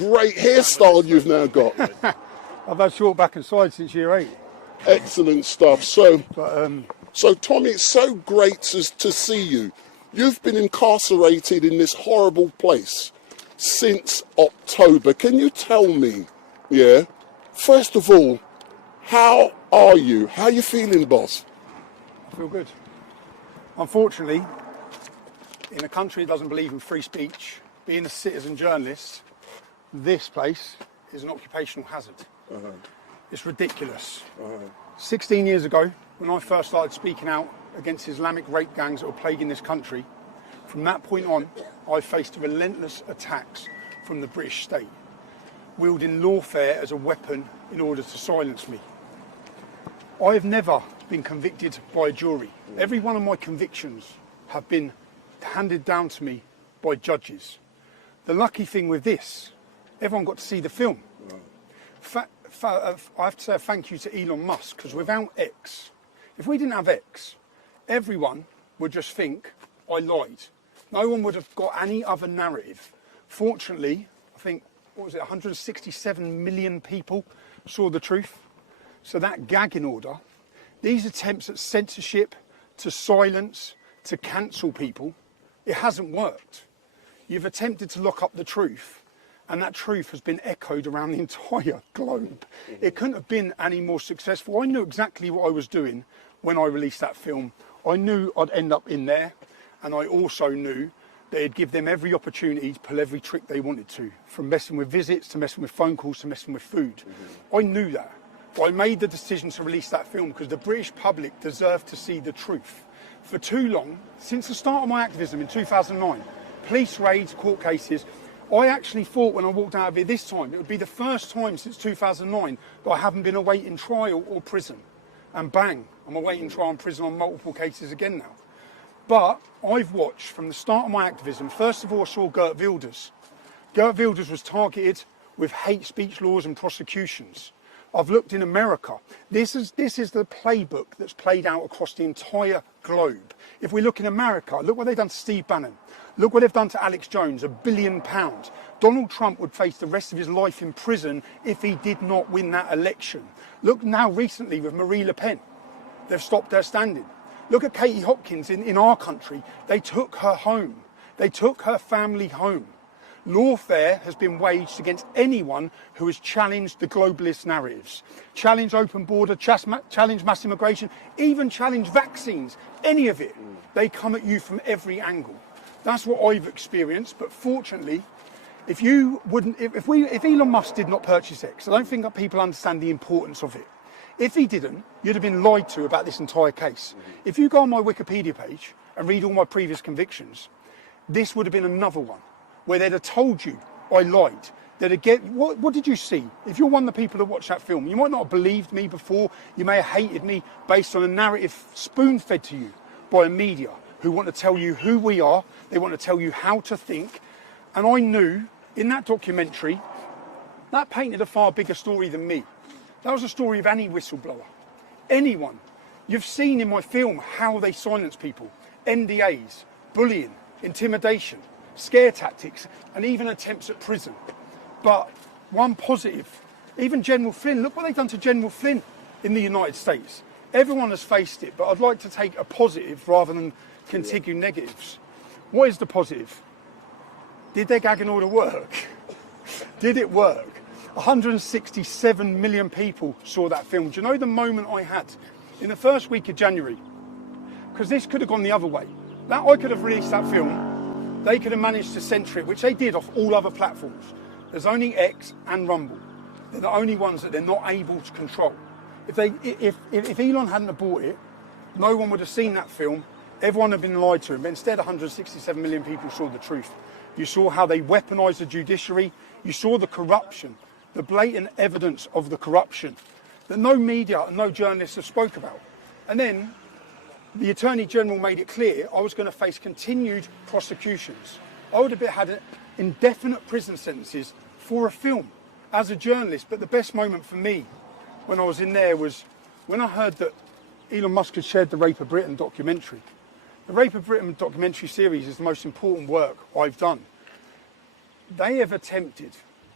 great hairstyle you've now got. I've had short back and sides since year 8. Excellent stuff. So, But, so Tommy, it's so great to see you. You've been incarcerated in this horrible place since October. Can you tell me, first of all, how are you? How are you feeling, boss? I feel good. Unfortunately, in a country that doesn't believe in free speech, being a citizen journalist, this place is an occupational hazard. It's ridiculous. 16 years ago, when I first started speaking out against Islamic rape gangs that were plaguing this country, from that point on, I faced relentless attacks from the British state, wielding lawfare as a weapon in order to silence me. I have never been convicted by a jury. Every one of my convictions have been handed down to me by judges. The lucky thing with this, everyone got to see the film. I have to say a thank you to Elon Musk, because without X, if we didn't have X, everyone would just think I lied. No one would have got any other narrative. Fortunately, I think, 167 million people saw the truth. So that gagging order, these attempts at censorship, to silence, to cancel people, it hasn't worked. You've attempted to lock up the truth, and that truth has been echoed around the entire globe. It couldn't have been any more successful. I knew exactly what I was doing when I released that film. I knew I'd end up in there, and I also knew that it'd give them every opportunity to pull every trick they wanted to, from messing with visits, to messing with phone calls, to messing with food. I knew that. But I made the decision to release that film because the British public deserved to see the truth. For too long, since the start of my activism in 2009, police raids, court cases, I actually thought when I walked out of it this time, it would be the first time since 2009 that I haven't been awaiting trial or prison. And bang, I'm awaiting trial and prison on multiple cases again now. But I've watched from the start of my activism, first of all I saw Geert Wilders. Geert Wilders was targeted with hate speech laws and prosecutions. I've looked in America. This is the playbook that's played out across the entire globe. If we look in America, look what they've done to Steve Bannon. Look what they've done to Alex Jones, £1 billion. Donald Trump would face the rest of his life in prison if he did not win that election. Look now recently with Marie Le Pen. They've stopped her standing. Look at Katie Hopkins in our country. They took her home. They took her family home. Lawfare has been waged against anyone who has challenged the globalist narratives, challenged open border, challenged mass immigration, even challenged vaccines, any of it. They come at you from every angle. That's what I've experienced, but fortunately, if Elon Musk did not purchase X, I don't think that people understand the importance of it. If he didn't, you'd have been lied to about this entire case. If you go on my Wikipedia page and read all my previous convictions, this would have been another one where they'd have told you I lied. They'd have what did you see? If you're one of the people that watched that film, you might not have believed me before, you may have hated me based on a narrative spoon-fed to you by a media who want to tell you who we are, they want to tell you how to think. And I knew in that documentary, that painted a far bigger story than me. That was a story of any whistleblower, anyone. You've seen in my film how they silence people, NDAs, bullying, intimidation, scare tactics, and even attempts at prison. But one positive, even General Flynn, look what they've done to General Flynn in the United States. Everyone has faced it, but I'd like to take a positive rather than continue negatives. What is the positive? Did their gagging order work? Did it work? 167 million people saw that film. Do you know the moment I had in the first week of January? Because this could have gone the other way. That I could have released that film, they could have managed to censor it, which they did off all other platforms. There's only X and Rumble. They're the only ones that they're not able to control. If Elon hadn't have bought it, no one would have seen that film. Everyone had been lied to, but instead 167 million people saw the truth. You saw how they weaponised the judiciary. You saw the corruption, the blatant evidence of the corruption that no media and no journalists have spoke about. And then the Attorney General made it clear I was going to face continued prosecutions. I would have had indefinite prison sentences for a film as a journalist. But the best moment for me when I was in there was when I heard that Elon Musk had shared the Rape of Britain documentary. The Rape of Britain documentary series is the most important work I've done. They have attempted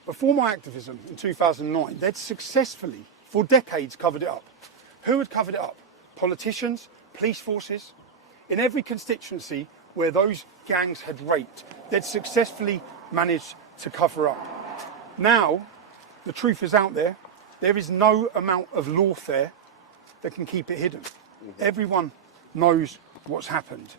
Before my activism in 2009, they'd successfully, for decades, covered it up. Who had covered it up? Politicians, police forces. In every constituency where those gangs had raped, they'd successfully managed to cover up. Now, the truth is out there. There is no amount of lawfare that can keep it hidden. Everyone knows what's happened.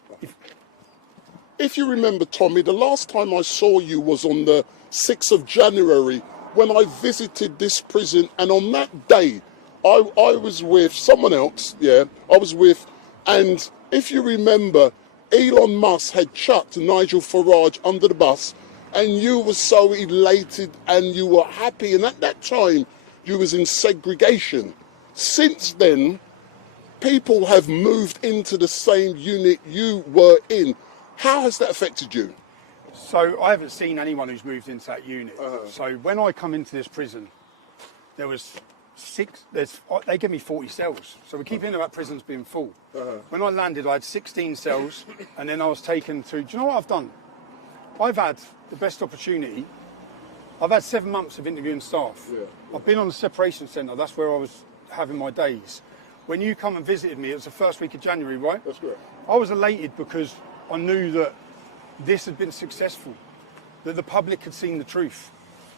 If you remember, Tommy, the last time I saw you was on the 6th of January when I visited this prison, and on that day I was with someone else, and if you remember, Elon Musk had chucked Nigel Farage under the bus, and you were so elated and you were happy, and at that time you was in segregation. Since then, people have moved into the same unit you were in. How has that affected you? So I haven't seen anyone who's moved into that unit. So when I come into this prison, there was they give me 40 cells. So we keep hearing about prisons being full. When I landed, I had 16 cells, and then I was taken to, do you know what I've done? I've had the best opportunity. I've had 7 months of interviewing staff. I've been on the separation centre. That's where I was having my days. When you come and visited me, it was the first week of January, right? That's correct. I was elated because I knew that this had been successful, that the public had seen the truth,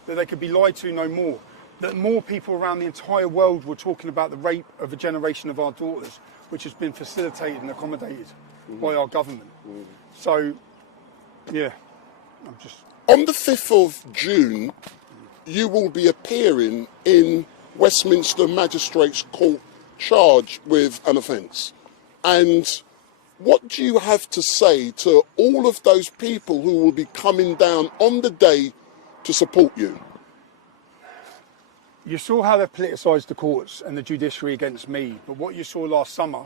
that they could be lied to no more, that more people around the entire world were talking about the rape of a generation of our daughters, which has been facilitated and accommodated by our government. So, yeah, I'm just... On the 5th of June, you will be appearing in Westminster Magistrates Court charged with an offence. And what do you have to say to all of those people who will be coming down on the day to support you? You saw how they politicised the courts and the judiciary against me, but what you saw last summer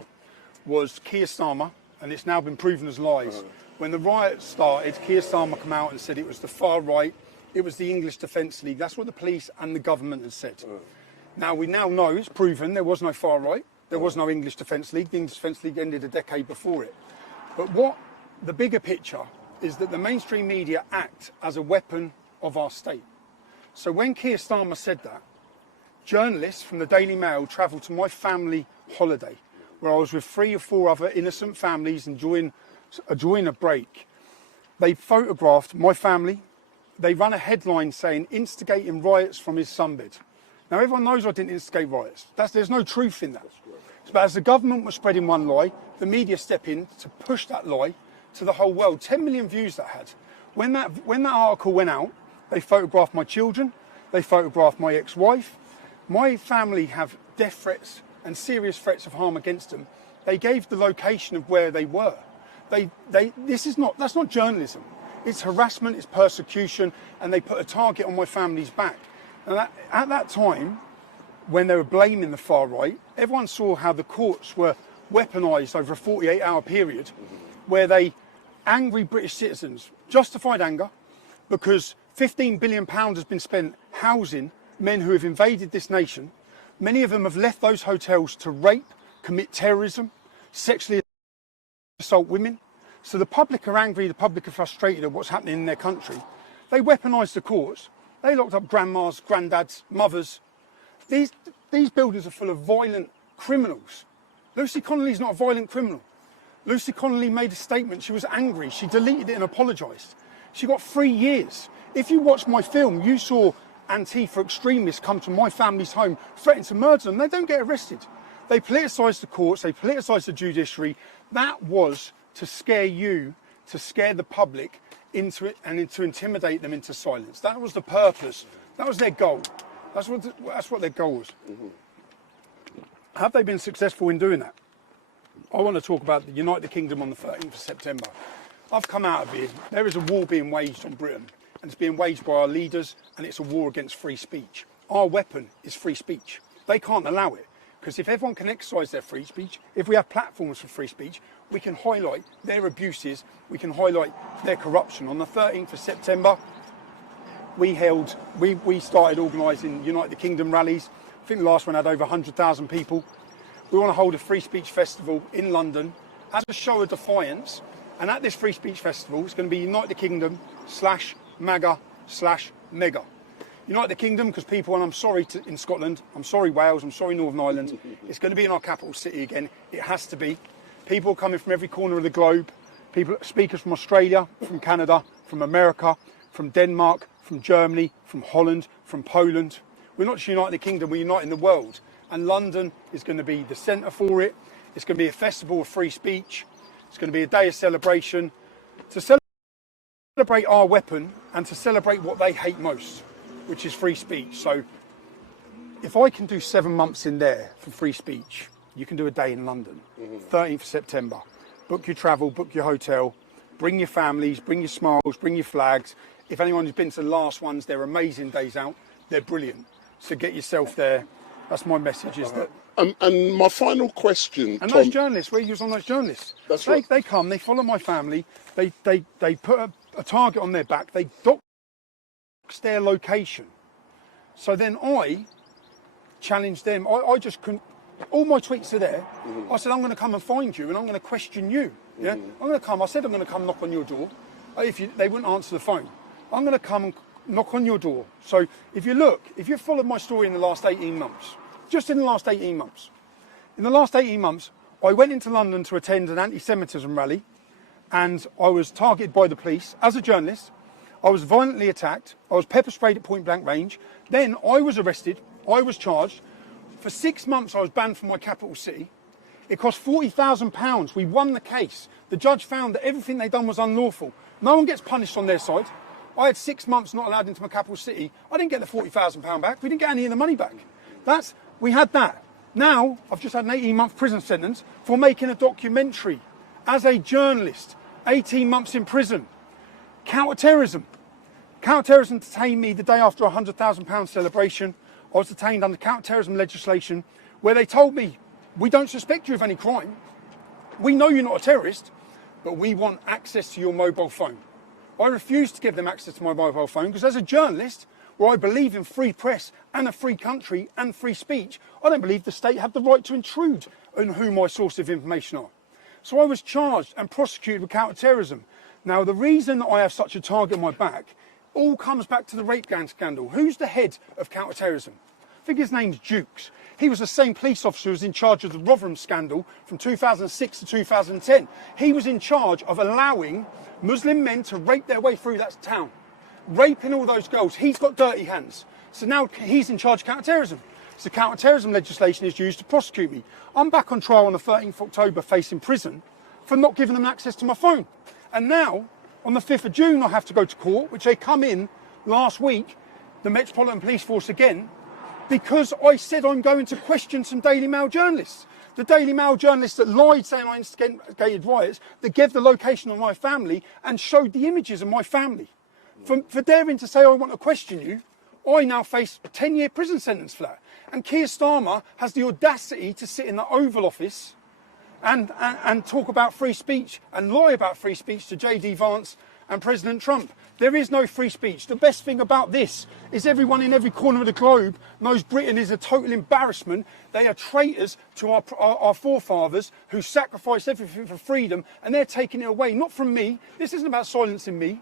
was Keir Starmer, and it's now been proven as lies. When the riots started, Keir Starmer came out and said it was the far right, it was the English Defence League. That's what the police and the government had said. Now we now know, it's proven, there was no far right, there was no English Defence League. The English Defence League ended a decade before it. But what the bigger picture is that the mainstream media act as a weapon of our state. So when Keir Starmer said that, journalists from the Daily Mail travelled to my family holiday, where I was with 3 or 4 other innocent families enjoying a break. They photographed my family. They ran a headline saying, "Instigating riots from his sunbed." Now, everyone knows I didn't instigate riots. There's no truth in that. But as the government was spreading one lie, the media stepped in to push that lie to the whole world. 10 million views that had. When that article went out, they photographed my children. They photographed my ex-wife. My family have death threats and serious threats of harm against them. They gave the location of where they were. That's not journalism. It's harassment, it's persecution, and they put a target on my family's back. And at that time, when they were blaming the far right, everyone saw how the courts were weaponised over a 48-hour period, where angry British citizens, justified anger, because £15 billion has been spent housing men who have invaded this nation. Many of them have left those hotels to rape, commit terrorism, sexually assault women. So the public are angry, the public are frustrated at what's happening in their country. They weaponised the courts. They locked up grandmas, granddads, mothers. These buildings are full of violent criminals. Lucy Connolly's not a violent criminal. Lucy Connolly made a statement. She was angry. She deleted it and apologised. She got 3 years. If you watched my film, you saw Antifa extremists come to my family's home, threaten to murder them. They don't get arrested. They politicised the courts. They politicised the judiciary. That was to scare you, to scare the public into it, and to intimidate them into silence. That was the purpose. That was their goal. That's what their goal was. Have they been successful in doing that? I want to talk about the United Kingdom on the 13th of September. I've come out of here. There is a war being waged on Britain, and it's being waged by our leaders, and it's a war against free speech. Our weapon is free speech. They can't allow it, because if everyone can exercise their free speech, if we have platforms for free speech, we can highlight their abuses, we can highlight their corruption. On the 13th of September, we started organising United Kingdom rallies. I think the last one had over 100,000 people. We want to hold a free speech festival in London as a show of defiance. And at this free speech festival, it's going to be United Kingdom /MAGA/MEGA. United Kingdom, because people, and I'm sorry in Scotland, I'm sorry Wales, I'm sorry Northern Ireland, it's going to be in our capital city again. It has to be. People coming from every corner of the globe, speakers from Australia, from Canada, from America, from Denmark, from Germany, from Holland, from Poland. We're not just uniting the kingdom, we're uniting the world. And London is going to be the centre for it. It's going to be a festival of free speech. It's going to be a day of celebration to celebrate our weapon and to celebrate what they hate most, which is free speech. So if I can do 7 months in there for free speech, you can do a day in London, 13th of September. Book your travel, book your hotel, bring your families, bring your smiles, bring your flags. If anyone who's been to the last ones, they're amazing days out. They're brilliant. So get yourself there. That's my message, is that. And my final question, And Tom, those journalists, where you on those journalists? That's right. They come, they follow my family, they put a target on their back, they dox their location. So then I challenged them. I just couldn't. All my tweets are there. I said, I'm going to come and find you and I'm going to question you. Yeah, I'm going to come. I said, I'm going to come knock on your door. They wouldn't answer the phone. I'm going to come and knock on your door. So if you look, if you've followed my story in the last 18 months, just in the last 18 months, in the last 18 months, I went into London to attend an anti-Semitism rally and I was targeted by the police as a journalist. I was violently attacked. I was pepper sprayed at point blank range. Then I was arrested. I was charged. For 6 months, I was banned from my capital city. It cost £40,000. We won the case. The judge found that everything they'd done was unlawful. No one gets punished on their side. I had 6 months not allowed into my capital city. I didn't get the £40,000 back. We didn't get any of the money back. We had that. Now, I've just had an 18-month prison sentence for making a documentary as a journalist. 18 months in prison. Counter-terrorism. Counter-terrorism detained me the day after a £100,000 celebration. I was detained under counter-terrorism legislation where they told me, we don't suspect you of any crime. We know you're not a terrorist, but we want access to your mobile phone. I refused to give them access to my mobile phone because as a journalist, where I believe in free press and a free country and free speech, I don't believe the state have the right to intrude on who my source of information are. So I was charged and prosecuted with counter-terrorism. Now, the reason that I have such a target on my back all comes back to the rape gang scandal. Who's the head of counter-terrorism? I think his name's Jukes. He was the same police officer who was in charge of the Rotherham scandal from 2006 to 2010. He was in charge of allowing Muslim men to rape their way through that town. Raping all those girls. He's got dirty hands. So now he's in charge of counter-terrorism. So counter-terrorism legislation is used to prosecute me. I'm back on trial on the 13th of October facing prison for not giving them access to my phone. And now, on the 5th of June, I have to go to court, which they come in last week, the Metropolitan Police Force again, because I said I'm going to question some Daily Mail journalists. The Daily Mail journalists that lied saying I instigated riots, that gave the location of my family and showed the images of my family. For daring to say I want to question you, I now face a 10-year prison sentence for that. And Keir Starmer has the audacity to sit in the Oval Office and talk about free speech and lie about free speech to J.D. Vance and President Trump. There is no free speech. The best thing about this is everyone in every corner of the globe knows Britain is a total embarrassment. They are traitors to our forefathers who sacrificed everything for freedom, and they're taking it away. Not from me. This isn't about silencing me.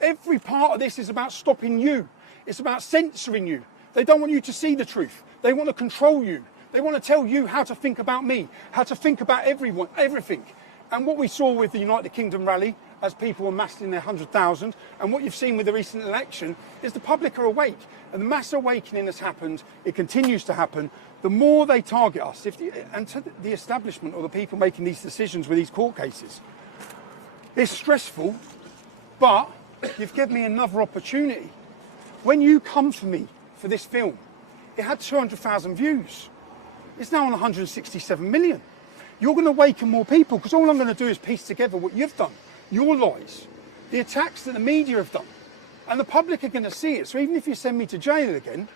Every part of this is about stopping you. It's about censoring you. They don't want you to see the truth. They want to control you. They want to tell you how to think about me, how to think about everyone, everything. And what we saw with the United Kingdom rally, as people amassed in their 100,000, and what you've seen with the recent election, is the public are awake. And the mass awakening has happened. It continues to happen. The more they target us, and to the establishment or the people making these decisions with these court cases, it's stressful, but you've given me another opportunity. When you come for me for this film, it had 200,000 views. It's now on 167 million. You're going to awaken more people because all I'm going to do is piece together what you've done, your lies, the attacks that the media have done, and the public are going to see it. So even if you send me to jail again,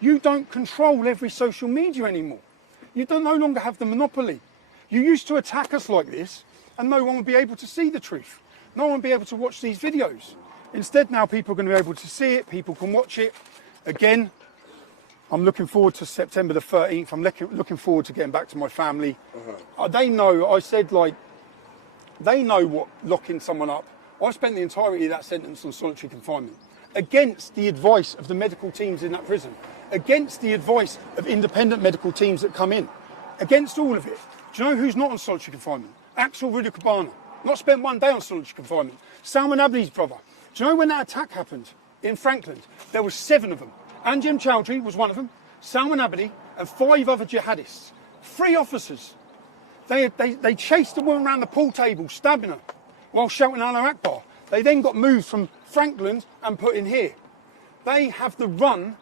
you don't control every social media anymore. You no longer have the monopoly. You used to attack us like this and no one would be able to see the truth. No one would be able to watch these videos. Instead, now people are going to be able to see it, people can watch it. Again, I'm looking forward to September the 13th. I'm looking forward to getting back to my family. They know, I said, like, they know what locking someone up. I spent the entirety of that sentence on solitary confinement. against the advice of the medical teams in that prison, against the advice of independent medical teams that come in, against all of it. Do you know who's not on solitary confinement? Axel Rudakabana. Not spent one day on solitary confinement. Salman Abdi's brother. Do you know when that attack happened in Frankland? There were 7 of them. Anjem Chowdhury was one of them, Salman Abdi, and 5 other jihadists. 3 officers. They chased the woman around the pool table, stabbing her, while shouting Allah Akbar. They then got moved from Frankland and put in here. They have the run.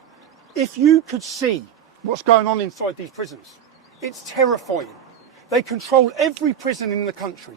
If you could see what's going on inside these prisons, it's terrifying. They control every prison in the country.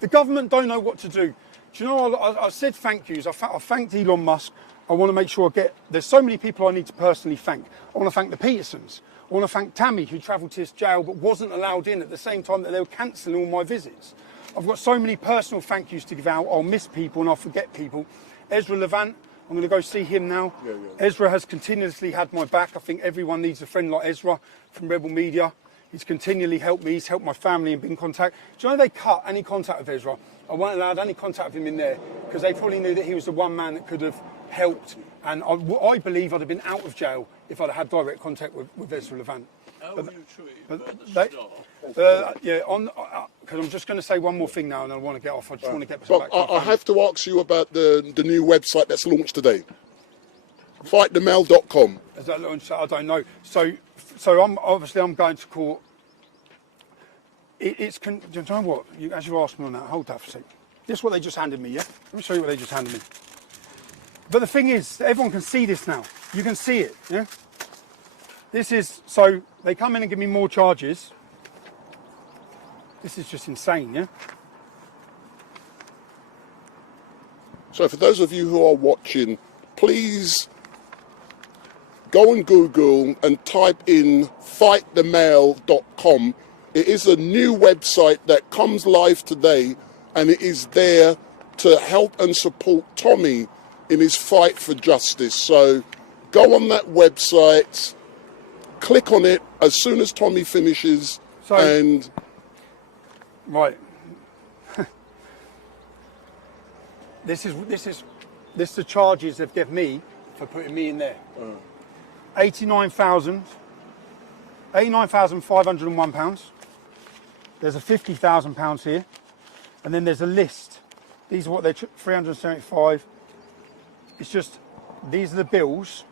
The government don't know what to do. Do you know, I said thank yous. I thanked Elon Musk. I want to make sure there's so many people I need to personally thank. I want to thank the Petersons. I want to thank Tammy, who travelled to this jail but wasn't allowed in at the same time that they were cancelling all my visits. I've got so many personal thank yous to give out. I'll miss people and I'll forget people. Ezra Levant, I'm going to go see him now. Yeah. Ezra has continuously had my back. I think everyone needs a friend like Ezra from Rebel Media. He's continually helped me. He's helped my family and been in contact. Do you know they cut any contact with Ezra? I wasn't allowed any contact with him in there because they probably knew that he was the one man that could have helped. And I believe I'd have been out of jail if I'd have had direct contact with Ezra Levant. How were you treated by the staff? Because I'm just going to say one more thing now and I want to get off. I just want to get back to my I have to ask you about the new website that's launched today. FightTheMail.com. Is that launched? I don't know. So I'm going to court. Do you know what? As you asked me on that, hold that for a sec. This is what they just handed me, yeah? Let me show you what they just handed me. But the thing is, everyone can see this now. You can see it, yeah? This is, so they come in and give me more charges. This is just insane, yeah? So for those of you who are watching, please go on Google and type in FightTheMail.com. It is a new website that comes live today, and it is there to help and support Tommy in his fight for justice. So go on that website, click on it as soon as Tommy finishes, and... Right. This is the charges they've given me for putting me in there. £89,501. There's a £50,000 here, and then there's a list. These are what they're 375. It's just these are the bills,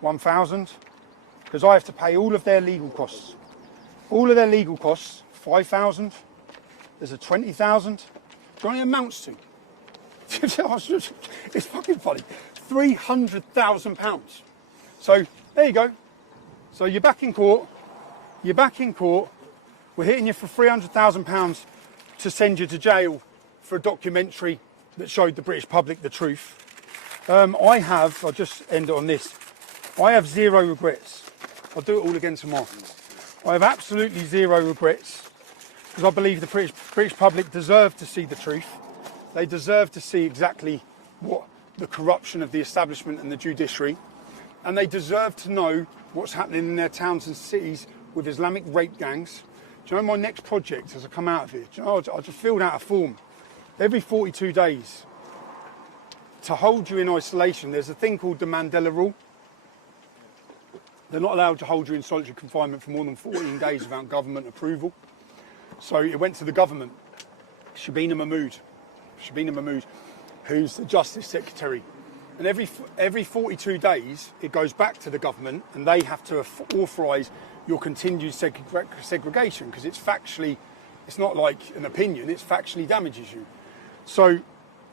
1,000, because I have to pay all of their legal costs. All of their legal costs, 5,000. There's a 20,000. Do you know what it amounts to? It's fucking funny. £300,000. So there you go. So you're back in court. You're back in court. We're hitting you for £300,000 to send you to jail for a documentary that showed the British public the truth. I'll just end it on this. I have 0 regrets. I'll do it all again tomorrow. I have absolutely 0 regrets because I believe the British public deserve to see the truth. They deserve to see exactly what the corruption of the establishment and the judiciary, and they deserve to know what's happening in their towns and cities with Islamic rape gangs. Do you know my next project as I come out of it? Do you know, I just filled out a form. Every 42 days, to hold you in isolation, there's a thing called the Mandela Rule. They're not allowed to hold you in solitary confinement for more than 14 days without government approval. So it went to the government. Shabina Mahmood, who's the Justice Secretary. And every 42 days, it goes back to the government and they have to authorise your continued segregation because it's not like an opinion, it factually damages you. So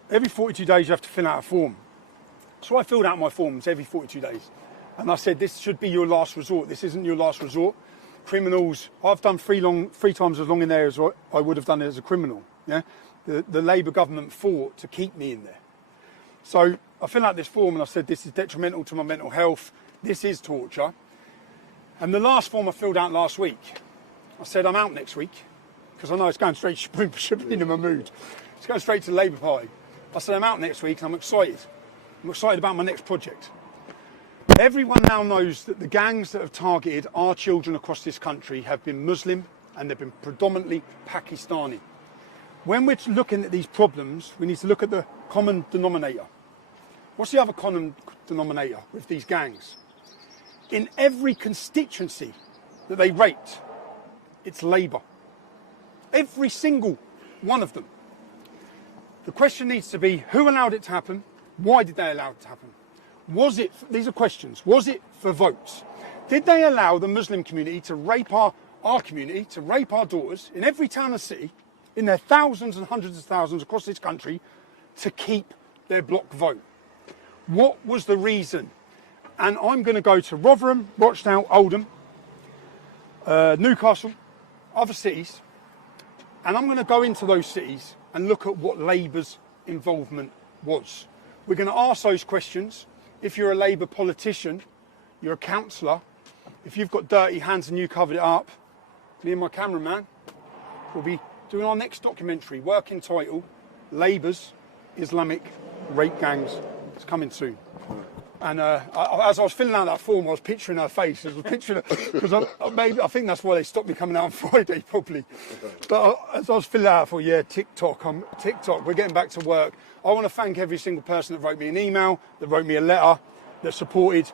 every 42 days you have to fill out a form. So I filled out my forms every 42 days. And I said, this should be your last resort. This isn't your last resort. Criminals, I've done 3 times as long in there as I would have done it as a criminal. Yeah, the Labour government fought to keep me in there. So I filled out this form and I said, this is detrimental to my mental health. This is torture. And the last form I filled out last week, I said, I'm out next week because I know it's going straight to Shabina Mahmood. It's going straight to the Labour Party. I said, I'm out next week and I'm excited. I'm excited about my next project. Everyone now knows that the gangs that have targeted our children across this country have been Muslim and they've been predominantly Pakistani. When we're looking at these problems, we need to look at the common denominator. What's the other common denominator with these gangs? In every constituency that they rate, it's Labour. Every single one of them. The question needs to be, who allowed it to happen? Why did they allow it to happen? Was it, these are questions, was it for votes? Did they allow the Muslim community to rape our community, to rape our daughters in every town and city, in their thousands and hundreds of thousands across this country, to keep their block vote? What was the reason? And I'm going to go to Rotherham, Rochdale, Oldham, Newcastle, other cities, and I'm going to go into those cities and look at what Labour's involvement was. We're going to ask those questions. If you're a Labour politician, you're a councillor, if you've got dirty hands and you covered it up, me and my cameraman will be doing our next documentary, working title, Labour's Islamic Rape Gangs. It's coming soon. And as I was filling out that form, I was picturing her face. I was picturing her, because I think that's why they stopped me coming out on Friday, probably. But as I was filling out, I thought, yeah, TikTok, we're getting back to work. I want to thank every single person that wrote me an email, that wrote me a letter, that supported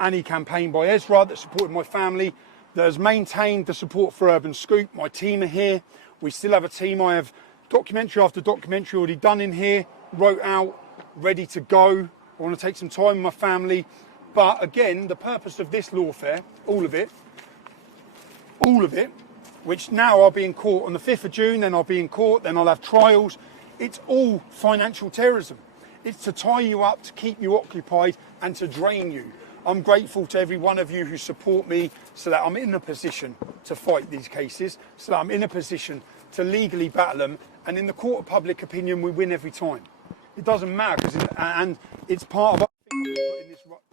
any campaign by Ezra, that supported my family, that has maintained the support for Urban Scoop. My team are here. We still have a team. I have documentary after documentary already done in here, wrote out, ready to go. I want to take some time with my family. But again, the purpose of this lawfare, all of it, which now I'll be in court on the 5th of June, then I'll be in court, then I'll have trials. It's all financial terrorism. It's to tie you up, to keep you occupied and to drain you. I'm grateful to every one of you who support me so that I'm in a position to fight these cases, so that I'm in a position to legally battle them. And in the court of public opinion, we win every time. It doesn't matter, and it's part of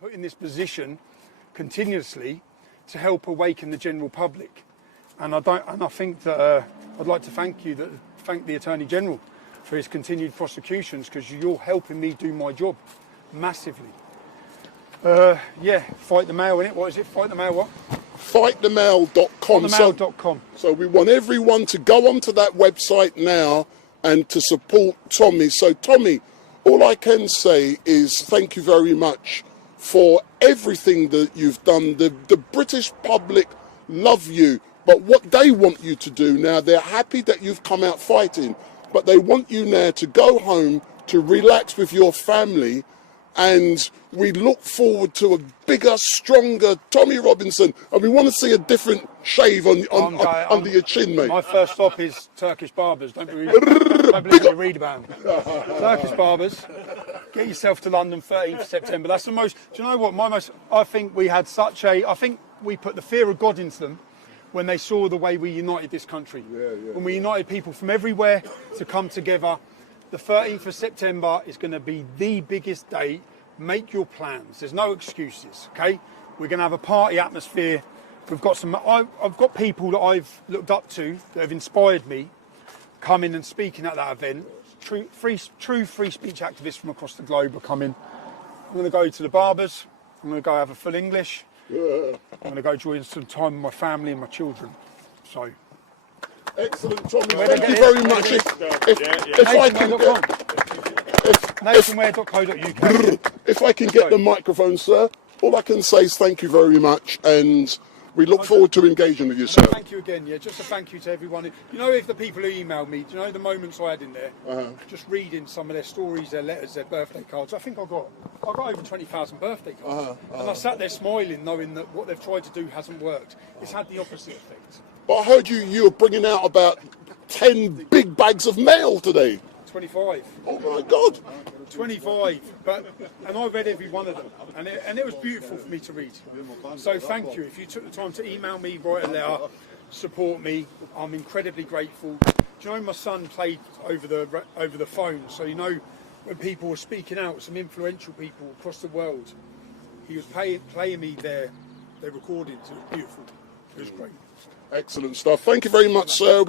put in this position continuously to help awaken the general public. And I think that I'd like to thank the Attorney General for his continued prosecutions, because you're helping me do my job massively. Yeah, Fight the Mail, innit? What is it? Fight the Mail what? Fightthemail.com. Fightthemail.com. So we want everyone to go onto that website now and to support Tommy. So Tommy, all I can say is thank you very much for everything that you've done. The British public love you, but what they want you to do now, they're happy that you've come out fighting, but they want you now to go home, to relax with your family, and we look forward to a bigger, stronger Tommy Robinson, and we want to see a different shave under your chin, mate. My first stop is Turkish barbers. Don't believe you read about them. Turkish barbers. Get yourself to London, 13th September. That's the most. Do you know what? I think we had such a. I think we put the fear of God into them when they saw the way we united this country. When we united people from everywhere to come together. The 13th of September is going to be the biggest day. Make your plans. There's no excuses, okay? We're going to have a party atmosphere. We've got I've got people that I've looked up to that have inspired me coming and speaking at that event. True free speech activists from across the globe are coming. I'm going to go to the barbers. I'm going to go have a full English. I'm going to go enjoy some time with my family and my children. So. Excellent, Tommy. Thank you very much. If I can get the microphone, sir, all I can say is thank you very much, and we look forward to engaging with you, sir. Thank you again. Yeah, just a thank you to everyone. You know, if the people who emailed me, do you know the moments I had in there? Just reading some of their stories, their letters, their birthday cards. I think I got over 20,000 birthday cards, and I sat there smiling, knowing that what they've tried to do hasn't worked. It's had the opposite effect. But I heard you were bringing out about 10 big bags of mail today. 25. Oh my God. 25, and I read every one of them, and it was beautiful for me to read. So thank you. If you took the time to email me, write a letter, support me, I'm incredibly grateful. Do you know my son played over the phone? So you know when people were speaking out, some influential people across the world, he was playing me their recordings. It was beautiful. It was great. Excellent stuff. Thank you very much, sir.